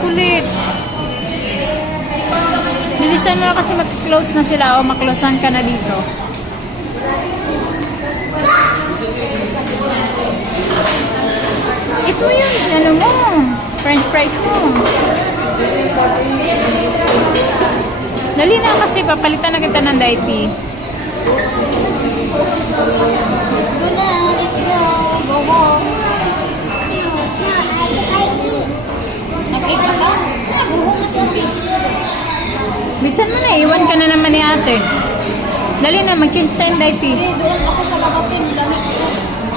kulit. Bilisan mo na kasi mag-close na sila o maklosean ka na dito. Ito yung ano mo, french fries mo. Dali na kasi papalitan na kita ng diaper. Let's go na. Let's go. Go home. Nakita ka? Go home na siya. Bisan mo na, iwan ka na naman ni ate. Dali na, mag-change time diaper. Doon ako sa